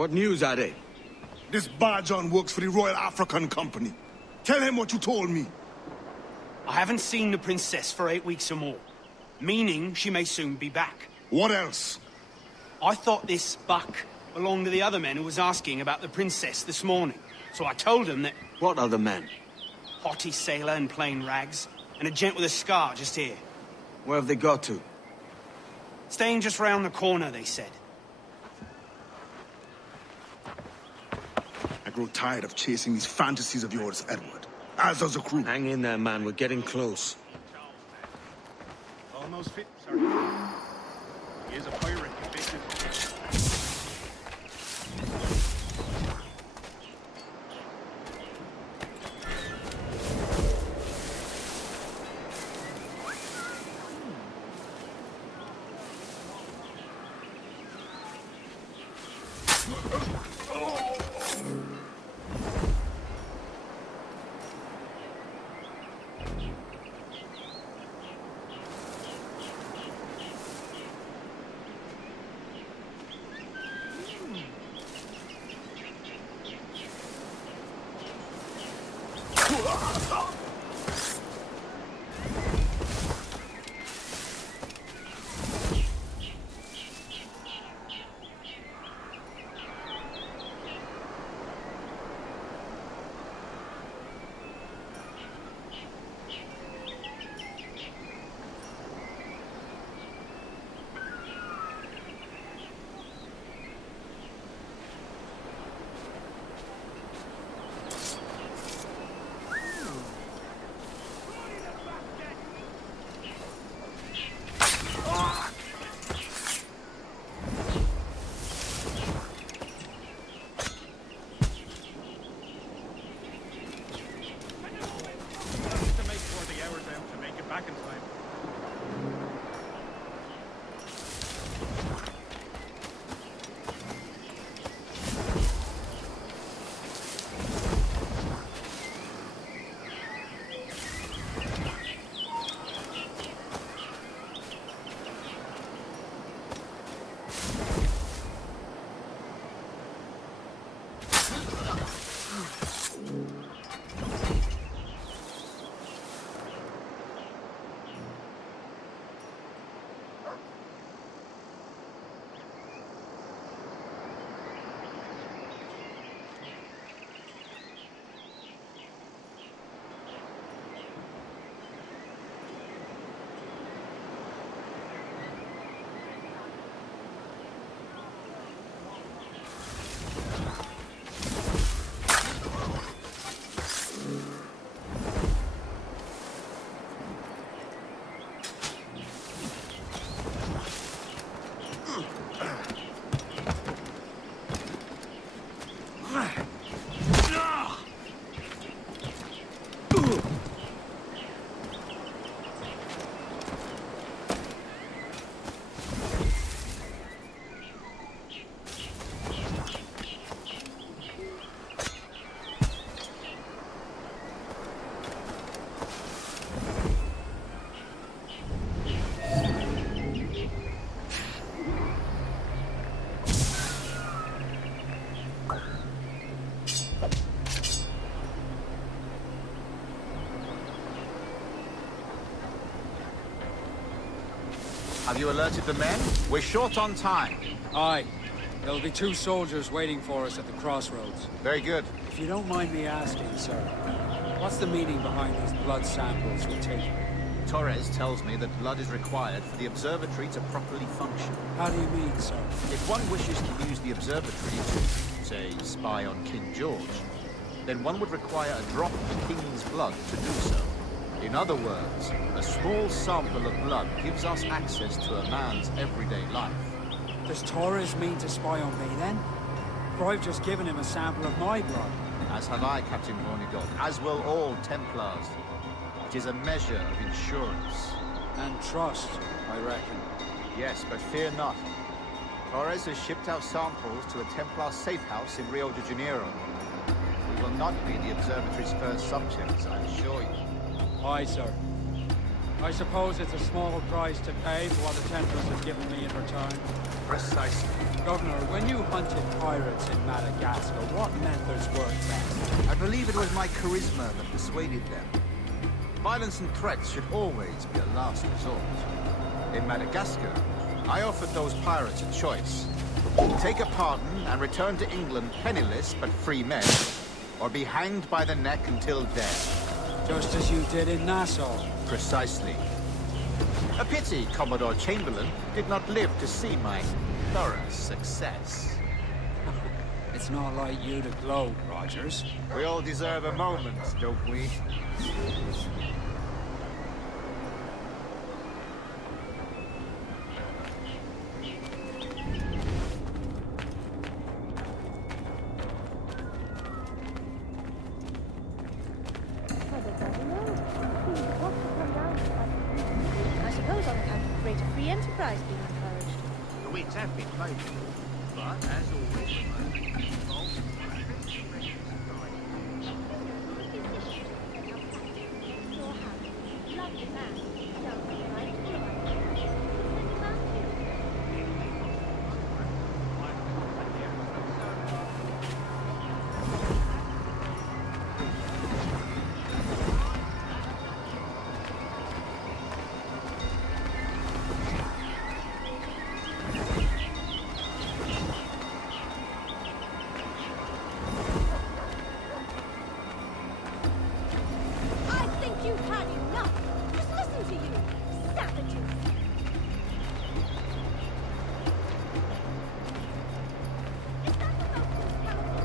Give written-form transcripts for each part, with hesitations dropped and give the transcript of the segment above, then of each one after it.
What news are they? This Barjon works for the Royal African Company. Tell him what you told me. I haven't seen the princess for 8 weeks or more. Meaning she may soon be back. What else? I thought this buck belonged to the other men who was asking about the princess this morning. So I told him that... What other men? Haughty sailor in plain rags, and a gent with a scar just here. Where have they got to? Staying just round the corner, they said. I grow tired of chasing these fantasies of yours, Edward. As does the crew. Hang in there, man. We're getting close. Almost fit. Sorry. He is a pirate, you fix it. Have you alerted the men? We're short on time. Aye. There'll be 2 soldiers waiting for us at the crossroads. Very good. If you don't mind me asking, sir, what's the meaning behind these blood samples we're taking? Torres tells me that blood is required for the observatory to properly function. How do you mean, sir? If one wishes to use the observatory to, say, spy on King George, then one would require a drop of the King's blood to do so. In other words, a small sample of blood gives us access to a man's everyday life. Does Torres mean to spy on me, then? For I've just given him a sample of my blood. As have I, Captain Hornidog, as will all Templars. It is a measure of insurance. And trust, I reckon. Yes, but fear not. Torres has shipped out samples to a Templar safe house in Rio de Janeiro. We will not be the observatory's first subjects, I assure you. Aye, sir. I suppose it's a small price to pay for what the Templars have given me in return. Precisely. Governor, when you hunted pirates in Madagascar, what methods worked best? I believe it was my charisma that persuaded them. Violence and threats should always be a last resort. In Madagascar, I offered those pirates a choice. Take a pardon and return to England penniless but free men, or be hanged by the neck until death. Just as you did in Nassau. Precisely. A pity Commodore Chamberlain did not live to see my thorough success. It's not like you to gloat, Rogers. We all deserve a moment, don't we? I suppose on account of greater free enterprise being encouraged. The winds have been favourable, but as always, the moment involved in Lovely man. I think you've had enough. Just listen to you, savages. Is that the most intelligent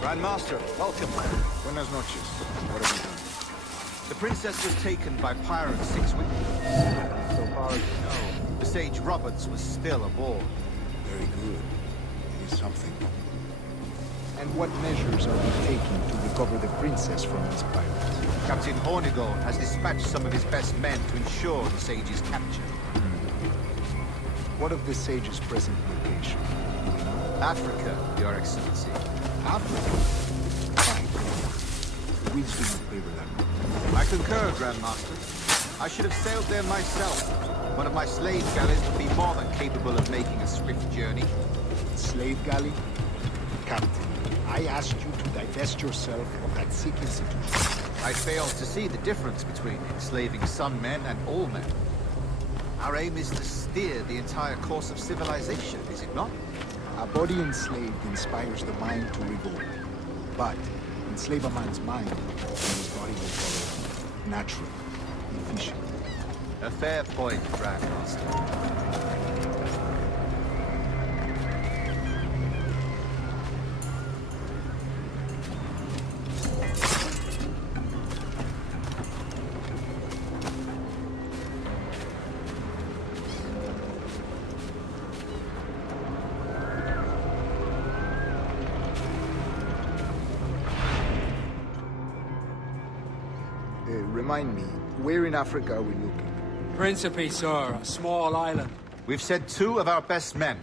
Grandmaster, welcome. Buenas noches. What have you done? The princess was taken by pirates 6 weeks ago. So far as we know, the sage Roberts was still aboard. Very good. It is something. And what measures are you taking to recover the princess from these pirates? Captain Hornigold has dispatched some of his best men to ensure the sage's capture. What of the sage's present location? Do we know? Africa, Your Excellency. Africa? Fine. The winds do not favor that route. I concur, Grandmaster. I should have sailed there myself. One of my slave galleys would be more than capable of making a swift journey. Slave galley? Captain, I asked you to divest yourself of that sick institution. I failed to see the difference between enslaving some men and all men. Our aim is to steer the entire course of civilization, is it not? A body enslaved inspires the mind to revolt. But enslave a man's mind, and his body will follow naturally, efficiently. A fair point, Grandmaster. Remind me, where in Africa are we looking? Principe, sir, a small island. We've sent 2 of our best men.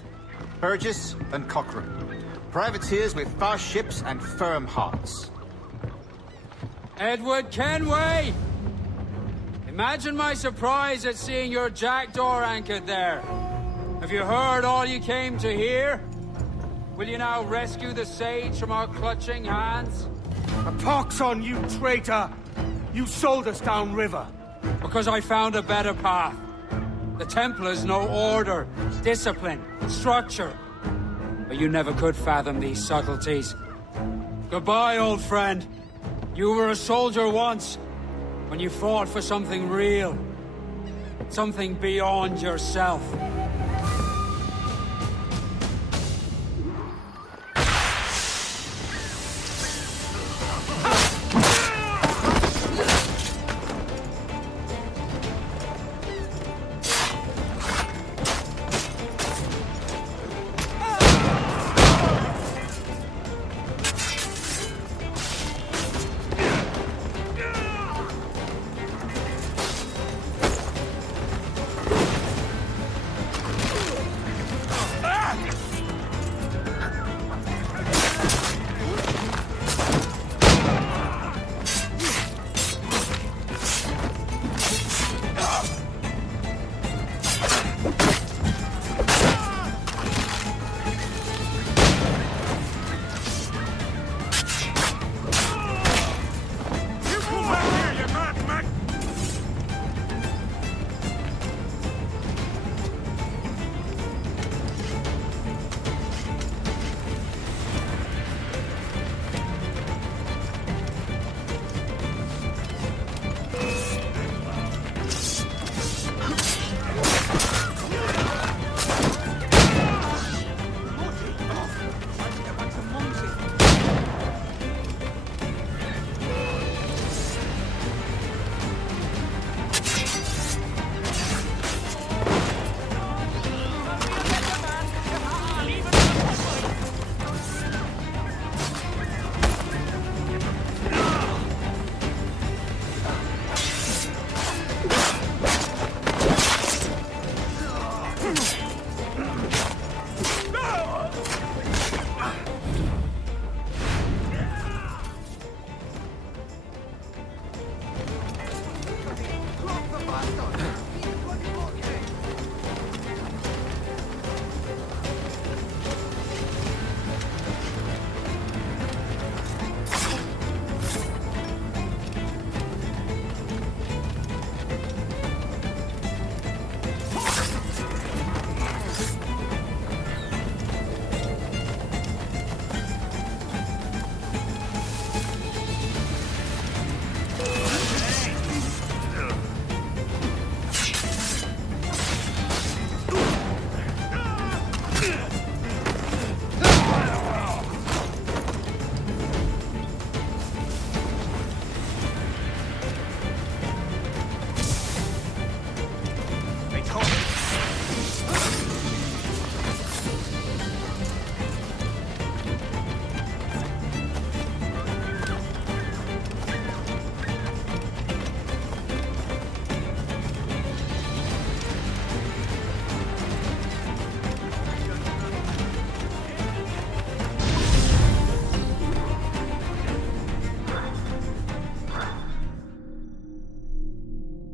Burgess and Cochrane. Privateers with fast ships and firm hearts. Edward Kenway! Imagine my surprise at seeing your jackdaw anchored there. Have you heard all you came to hear? Will you now rescue the sage from our clutching hands? A pox on you, traitor! You sold us downriver. Because I found a better path. The Templars know order, discipline, structure. But you never could fathom these subtleties. Goodbye, old friend. You were a soldier once, when you fought for something real. Something beyond yourself.